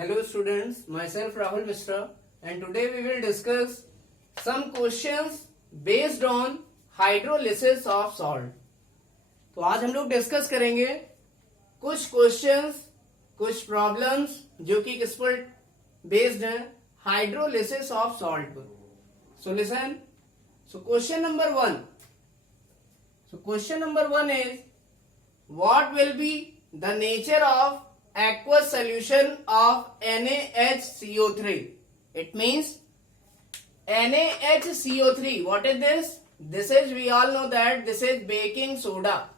Hello students, myself Rahul Mishra and today we will discuss some questions based on hydrolysis of salt. तो आज हम लोग discuss करेंगे कुछ क्वेश्चंस, कुछ प्रॉब्लम्स जो कि किस पर बेस्ड हैं, हाइड्रोलिसिस ऑफ सॉल्ट पर. So listen. So question number 1. So question number 1 is, what will be the nature of aqueous solution of NaHCO3? It means NaHCO3. What is this? This is, we all know that this is baking soda.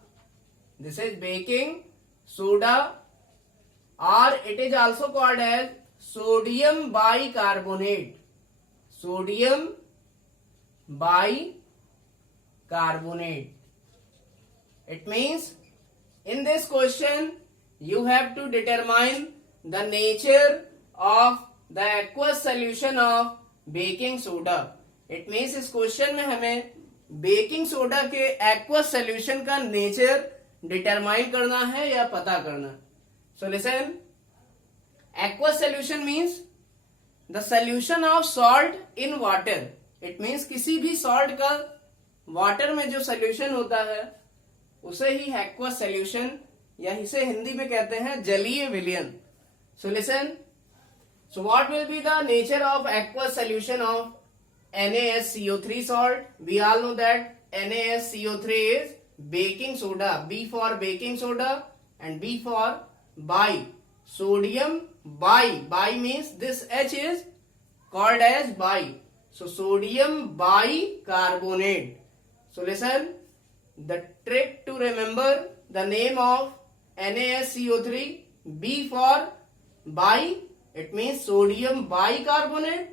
This is baking soda, or it is also called as sodium bicarbonate. Sodium bicarbonate. It means in this question you have to determine the nature of the aqueous solution of baking soda. It means इस question में हमें baking soda के aqueous solution का nature determine करना है या पता करना. So listen. aqueous solution means the solution of salt in water. It means किसी भी सॉल्ट का वाटर में जो सोल्यूशन होता है उसे ही एक्वस सोल्यूशन या इसे हिंदी में कहते हैं जलीय विलयन. So listen. So what will be the nature of aqueous solution of NaSCO3 salt? We all know that NaSCO3 is baking soda. B for baking soda and B for bi. Sodium bi. Bi means this H is called as bi. So sodium bicarbonate. So listen. The trick to remember the name of NaSCO3, B for bi, it means sodium bicarbonate,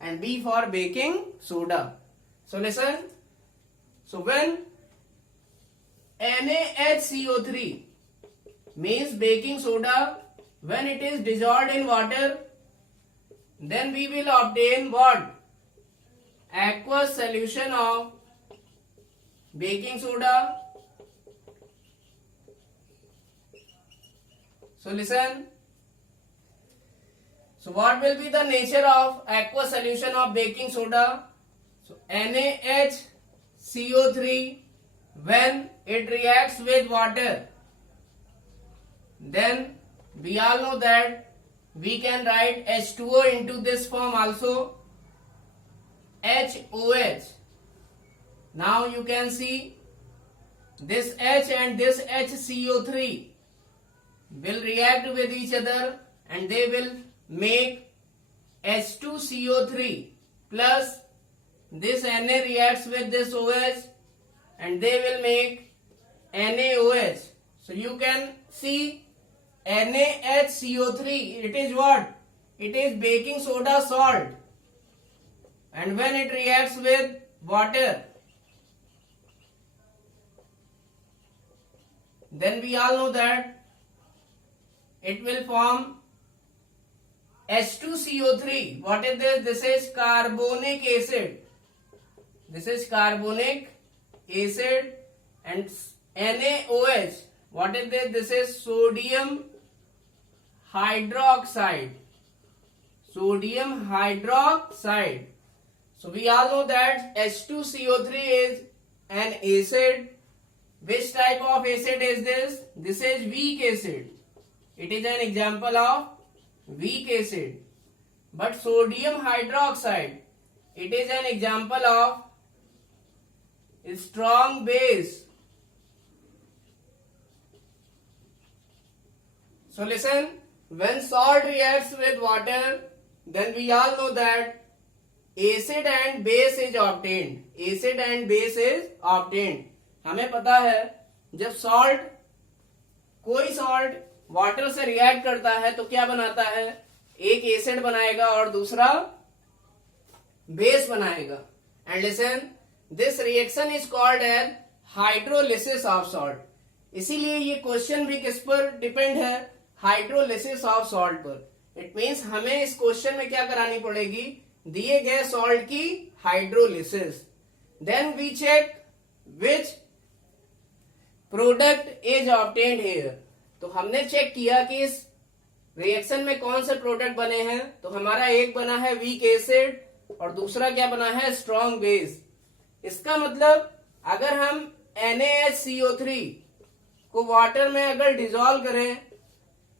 and B for baking soda. So listen. So when NaHCO3 means baking soda, when it is dissolved in water, then we will obtain what? Aqueous solution of baking soda. So listen. So what will be the nature of aqueous solution of baking soda? So NaHCO3, when it reacts with water, then we all know that we can write H2O into this form also, HOH. Now you can see this H and this HCO3 will react with each other and they will make H2CO3 plus this Na reacts with this OH and they will make NaOH. So you can see NaHCO3, it is what? It is baking soda salt, and when it reacts with water, then we all know that it will form H2CO3. What is this? This is carbonic acid. This is carbonic acid. And NaOH. What is this? This is sodium hydroxide. Sodium hydroxide. So we all know that H2CO3 is an acid. Which type of acid is this? This is weak acid. It is an example of weak acid. But sodium hydroxide, it is an example of a strong base. So listen, when salt reacts with water, then we all know that acid and base is obtained. Acid and base is obtained. हमें पता है जब salt, कोई salt water से react करता है तो क्या बनाता है? एक एसिड बनाएगा और दूसरा बेस बनाएगा. And listen, this reaction is called as hydrolysis of salt. इसीलिए ये क्वेश्चन भी किस पर डिपेंड है? हाइड्रोलिसिस ऑफ सॉल्ट पर. इट मीन्स हमें इस क्वेश्चन में क्या करानी पड़ेगी? दिए गए सॉल्ट की hydrolysis. Then we check which product is obtained here. तो हमने चेक किया कि इस रिएक्शन में कौन से प्रोडक्ट बने हैं, तो हमारा एक बना है वीक एसिड और दूसरा क्या बना है, स्ट्रॉन्ग बेस। इसका मतलब अगर हम NaHCO3 को वाटर में अगर डिजोल्व करें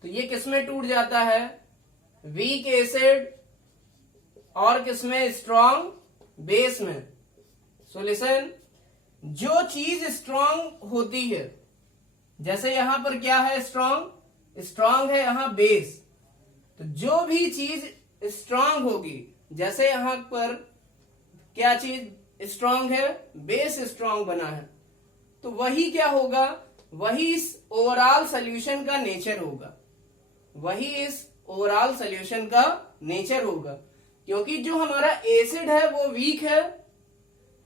तो ये किसमें टूट जाता है, वीक एसिड और किसमें, स्ट्रॉन्ग बेस में। सो लिसन, जो चीज स्ट्रॉन्ग होती है, जैसे यहां पर क्या है, स्ट्रॉन्ग है यहां बेस, तो जो भी चीज स्ट्रॉन्ग होगी, जैसे यहां पर क्या चीज स्ट्रॉन्ग है, बेस स्ट्रॉन्ग बना है, तो वही क्या होगा, वही इस ओवरऑल सॉल्यूशन का नेचर होगा, वही इस ओवरऑल सॉल्यूशन का नेचर होगा। क्योंकि जो हमारा एसिड है वो वीक है,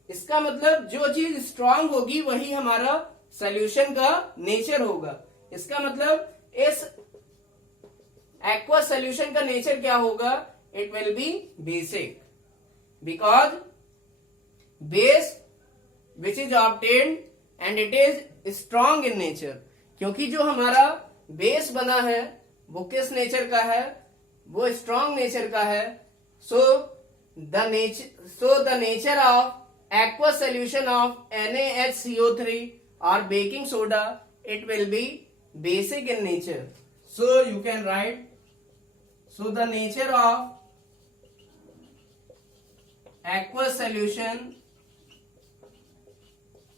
इसका मतलब जो चीज स्ट्रांग होगी वही हमारा सॉल्यूशन का नेचर होगा। इसका मतलब इस एक्वस सॉल्यूशन का नेचर क्या होगा, it will B basic, because base which is obtained and it is strong in nature. क्योंकि जो हमारा बेस बना है वो किस नेचर का है, वो स्ट्रांग नेचर का है। So the nature of aqueous solution of NaHCO3 or baking soda, it will be basic in nature. So you can write, so the nature of aqueous solution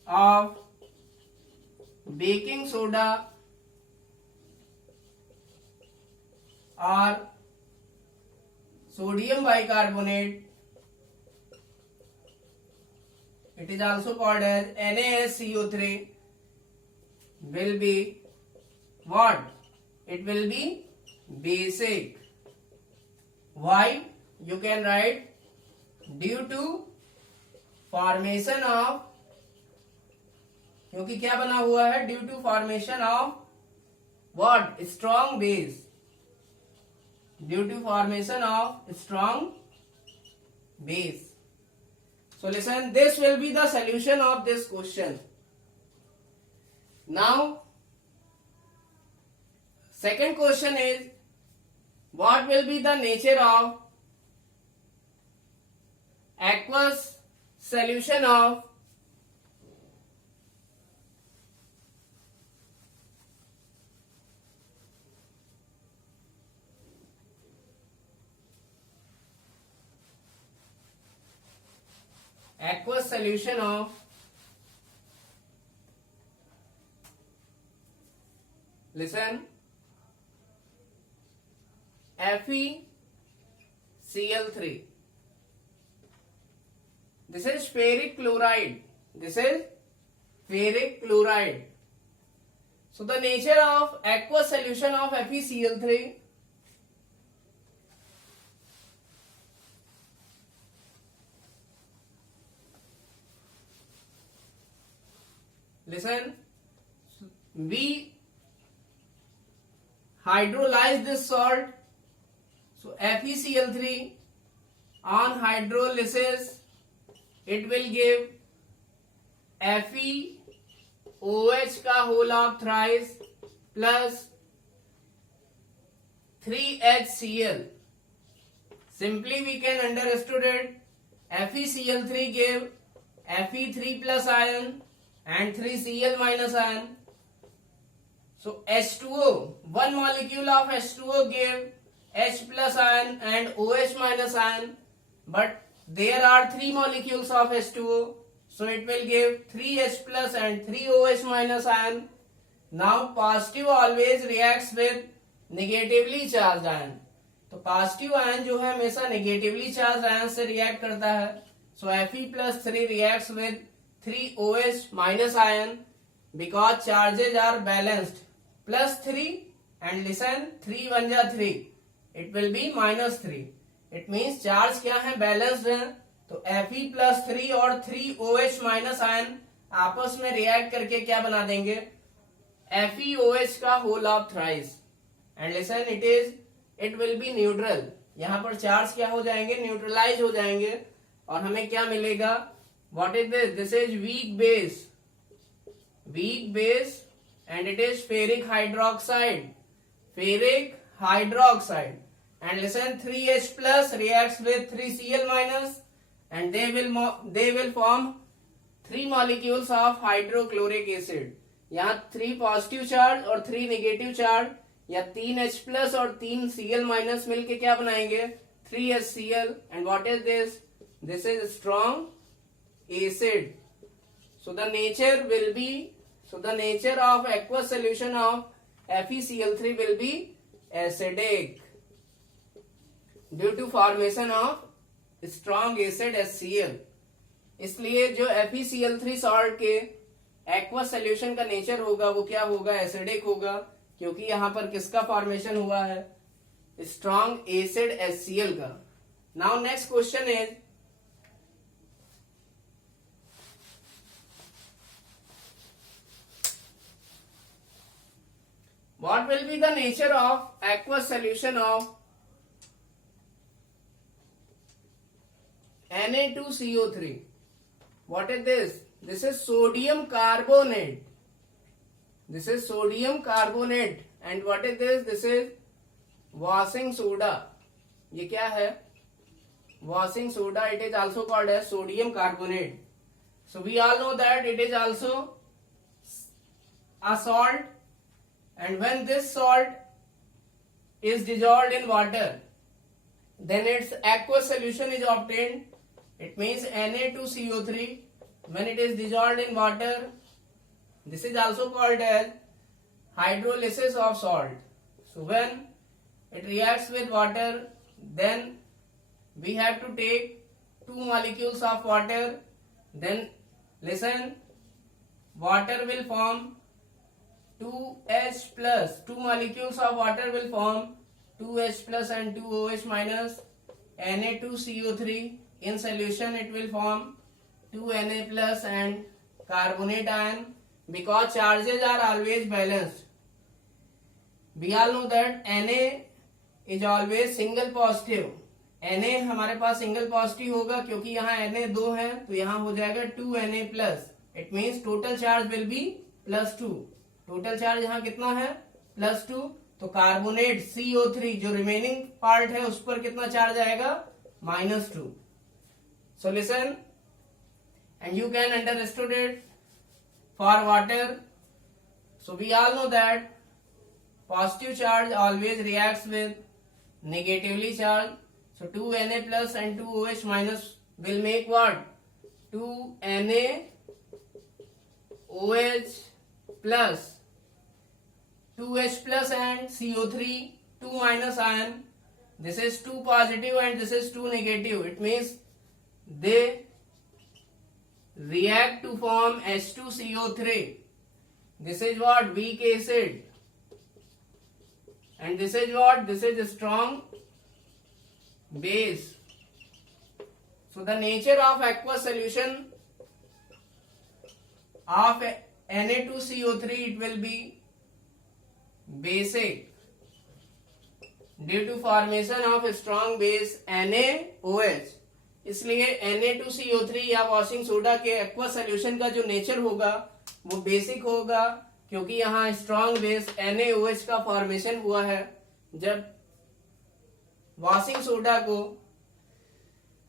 of baking soda or sodium bicarbonate, it is also called as NaHCO3, will be what? It will be basic. Why? You can write due to formation of, क्योंकि क्या बना हुआ है, due to formation of what? Strong base. Due to formation of strong base. So listen, this will be the solution of this question. Now, second question is, what will be the nature of aqueous solution of aqueous solution of listen FeCl3. This is ferric chloride. This is ferric chloride. So the nature of aqueous solution of FeCl3, listen, we hydrolyze this salt. So FeCl3 on hydrolysis, it will give FeOH का whole of thrice plus 3HCl. Simply we can understood it. FeCl3 gave Fe3 plus ion and 3Cl minus ion. So H2O, one molecule of H2O gave H plus ion and OH minus ion, but there are 3 molecules of H2O, so it will give 3H plus and 3OH minus ion. Now positive always reacts with negatively charged ion. तो positive ion जो है हमेशा negatively charge ion से react करता है. सो Fe+3 reacts with 3OH minus ion because charges are balanced. +3 and listen, 3 1 जा 3, it will be -3. It means charge क्या है, बैलेंस्ड है. तो Fe+3 और 3OH minus ion आपस में रिएक्ट करके क्या बना देंगे, FeOH का whole of thrice. And listen, it will be neutral. यहां पर चार्ज क्या हो जाएंगे, न्यूट्रलाइज हो जाएंगे. और हमें क्या मिलेगा, what is this, this is weak base and it is ferric hydroxide. Ferric hydroxide. And listen, 3H plus reacts with 3Cl minus, and they will form 3 molecules of hydrochloric acid. यहाँ 3 positive charge और 3 negative charge या 3H plus और 3Cl minus मिलके क्या बनाएंगे? 3HCl. And what is this? This is strong acid. So the nature of aqueous solution of FeCl3 will be acidic due to formation of strong acid HCl. इसलिए जो FeCl3 salt के aqueous solution का nature होगा वो क्या होगा? Acidic होगा, क्योंकि यहां पर किसका फॉर्मेशन हुआ है? स्ट्रॉन्ग एसिड HCl का. Now next question is, what will be the nature of aqueous solution of Na2CO3? What is this? This is sodium carbonate. This is sodium carbonate. And what is this? This is washing soda. ये क्या है? Washing soda. It is also called as sodium carbonate. So we all know that it is also a salt. And when this salt is dissolved in water, then its aqueous solution is obtained. It means Na2CO3, when it is dissolved in water, this is also called as hydrolysis of salt. So when it reacts with water, then we have to take 2 molecules of water. Then listen, water will form 2H plus. 2 molecules of water will form 2H plus and 2OH minus. Na2CO3 in solution it will form 2Na plus and carbonate ion, because charges are always balanced. We all know that Na is always single positive. Na हमारे पास single positive होगा, क्योंकि यहाँ Na 2 है तो यहाँ हो जाएगा 2Na plus. It means total charge will be +2. Total charge यहाँ कितना है? +2. तो कार्बोनेट CO3 जो रिमेनिंग पार्ट है उस पर कितना चार्ज आएगा? -2. So listen, and you can understood it for water. So we all know that positive charge always reacts with negatively charged. So 2Na plus and 2OH minus will make what? 2NaOH plus 2H plus and CO3 2 minus ion. This is 2 positive and this is 2 negative. It means they react to form H2CO3. This is what? Weak acid. And this is what? This is strong base. So the nature of aqueous solution of Na2CO3, it will be basic due to formation of strong base NaOH. इसलिए Na2CO3 या washing soda के aqua solution का जो nature होगा वो basic होगा, क्योंकि यहाँ स्ट्रॉन्ग बेस NaOH का फॉर्मेशन हुआ है जब वॉशिंग सोडा को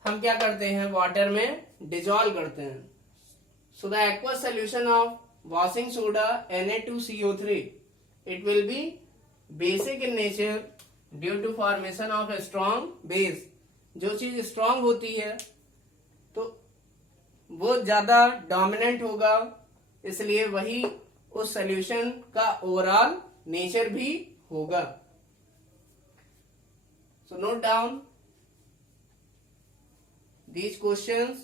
हम क्या करते हैं? वाटर में डिजॉल्व करते हैं. So the aqua solution of washing soda Na2CO3, it will be basic in nature due to formation of a strong base. जो चीज स्ट्रांग होती है तो वो ज्यादा डोमिनेंट होगा, इसलिए वही उस सॉल्यूशन का ओवरऑल नेचर भी होगा. So note down these questions.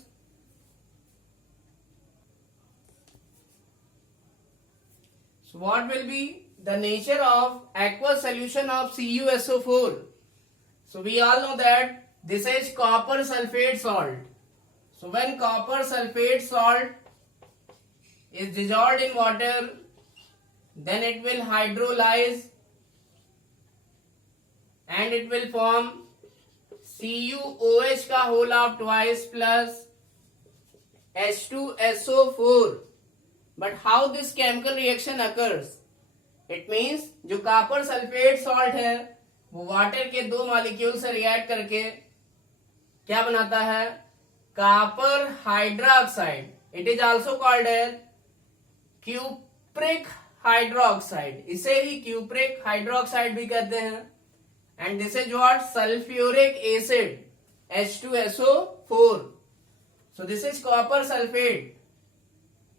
So what will be the nature of aqueous solution of CuSO4? So we all know that this is copper sulfate salt. So when copper sulfate salt is dissolved in water, then it will hydrolyze and it will form CuOH का whole of twice plus H2SO4. But how this chemical reaction occurs? It means जो copper sulfate salt है वो water के दो molecule से react करके क्या बनाता है, copper hydroxide. It is also called as cupric hydroxide. इसे ही क्यूप्रिक हाइड्रोक्साइड भी कहते हैं. And this is what, sulphuric acid H2SO4. So this is copper sulfate.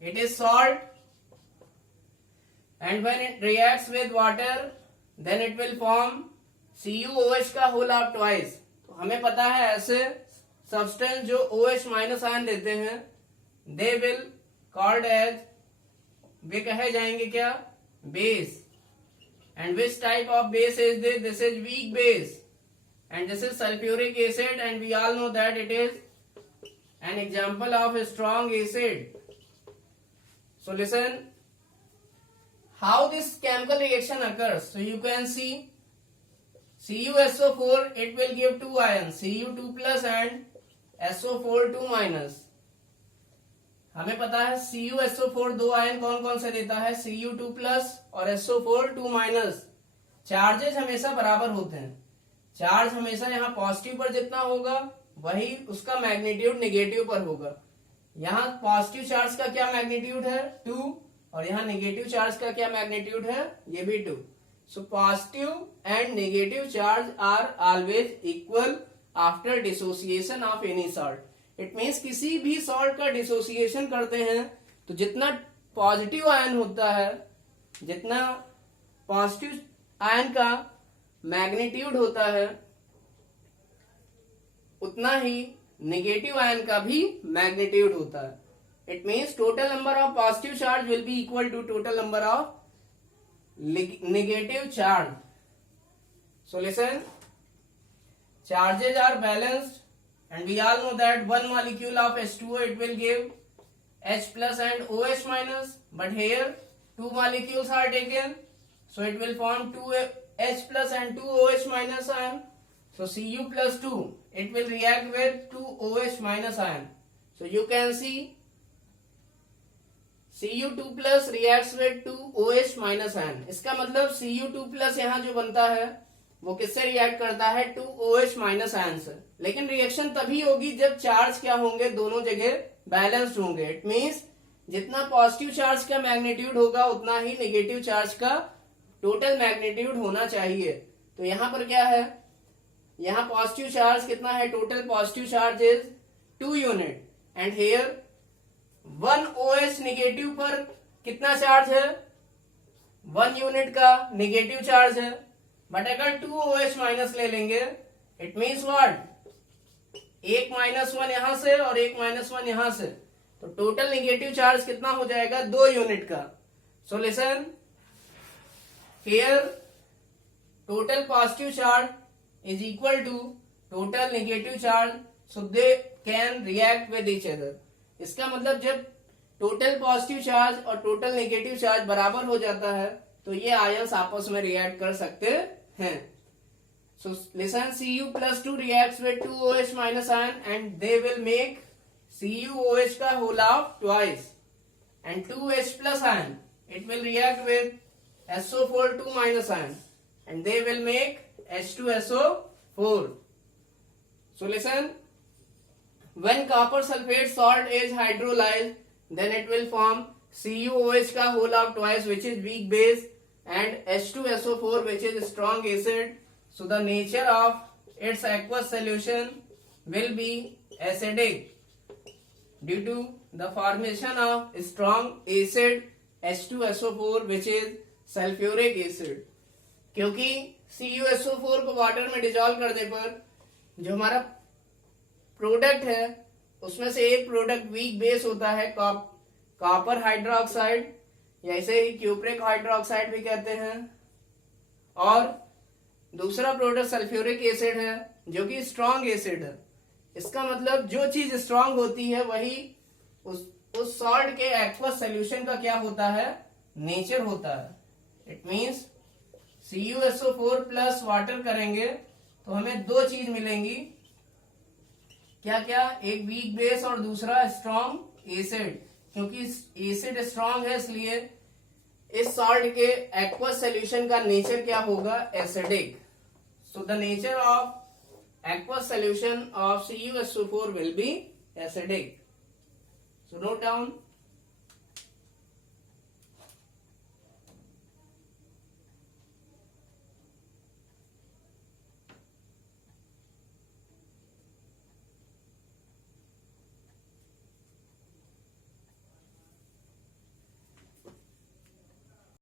It is salt, and when it reacts with water, then it will form CuOH का whole half twice. तो हमें पता है ऐसे substance जो OH माइनस आयन देते हैं, they will called as, वे कहे जाएंगे क्या, base. And which type of base is this? This is weak base. And this is sulfuric acid, and we all know that it is an example of a strong acid. So listen how this chemical reaction occurs. So you can see CuSO4, it will give two ions, Cu2 plus and SO4 2 minus. हमें पता है CuSO4 दो ion कौन कौन से देता है, Cu2 plus और SO4 2 माइनस. चार्जेस हमेशा बराबर होते हैं. चार्ज हमेशा यहाँ पॉजिटिव पर जितना होगा वही उसका मैग्नीट्यूड नेगेटिव पर होगा. यहाँ पॉजिटिव चार्ज का क्या मैग्नीट्यूड है, 2, और यहाँ नेगेटिव चार्ज का क्या मैग्नीट्यूड है, ये भी 2. So positive and negative charge are always equal after dissociation of any salt. It means किसी भी सॉल्ट का डिसोसिएशन करते हैं तो जितना पॉजिटिव आयन होता है, जितना पॉजिटिव आयन का मैग्नीट्यूड होता है, उतना ही नेगेटिव आयन का भी मैग्नीट्यूड होता है. It means total number of positive charge will be equal to total number of negative charge. So listen, charges are balanced and we all know that one molecule of H2O it will give H plus and OH minus, but here two molecules are taken, so it will form 2 H plus and 2 OH minus ion. So Cu plus 2 it will react with 2 OH minus ion. So you can see Cu2 plus reacts with 2 OH minus ion. इसका मतलब Cu2 plus यहाँ जो बनता है वो किससे react करता है, 2 OH माइनस आयन से. लेकिन रिएक्शन तभी होगी जब चार्ज क्या होंगे, दोनों जगह बैलेंस्ड होंगे. इट मीन्स जितना पॉजिटिव चार्ज का मैग्नीट्यूड होगा उतना ही नेगेटिव चार्ज का टोटल मैग्नीट्यूड होना चाहिए. तो यहाँ पर क्या है, यहाँ पॉजिटिव चार्ज कितना है, total positive charge is 2 unit, and here 1 OH negative पर कितना चार्ज है, 1 यूनिट का नेगेटिव चार्ज है. बट अगर 2 OH माइनस ले लेंगे, इट मीन्स व्हाट, एक -1 यहां से और एक -1 यहां से, तो टोटल नेगेटिव चार्ज कितना हो जाएगा, 2 यूनिट का. So listen here, total positive charge is equal to total negative charge, so they can react with each other. इसका मतलब जब टोटल पॉजिटिव चार्ज और टोटल नेगेटिव चार्ज बराबर हो जाता है तो ये आयंस आपस में रिएक्ट कर सकते हैं. So listen, Cu plus 2 reacts with 2 OH minus ion and they will make CuOH का whole half twice, and 2H plus ion it will react with SO4 2 minus ion and they will make H2SO4. So listen, when copper sulfate salt is hydrolyzed, then it will form CuOH का whole half twice, which is weak base, and H2SO4 which is strong acid. So the nature of its aqueous solution will be acidic due to the formation of strong acid H2SO4 which is sulfuric acid. क्योंकि CuSO4 को water में dissolve करने पर जो हमारा product है उसमें से एक प्रोडक्ट वीक बेस होता है कॉपर हाइड्रोक्साइड, या इसे ही क्यूप्रिक हाइड्रोक्साइड भी कहते हैं, और दूसरा प्रोडक्ट सल्फ्यूरिक एसिड है जो कि स्ट्रॉन्ग एसिड है. इसका मतलब जो चीज स्ट्रॉन्ग होती है वही उस सॉल्ट के एक्वस सोल्यूशन का क्या होता है, नेचर होता है. It means CuSO4 plus water करेंगे तो हमें दो चीज मिलेंगी, क्या क्या, एक वीक बेस और दूसरा स्ट्रॉन्ग एसिड. क्योंकि एसिड स्ट्रॉन्ग है इसलिए इस सॉल्ट के एक्वस सोल्यूशन का नेचर क्या होगा, acidic. So the nature of aqueous solution of CuSO4 will be acidic. So note down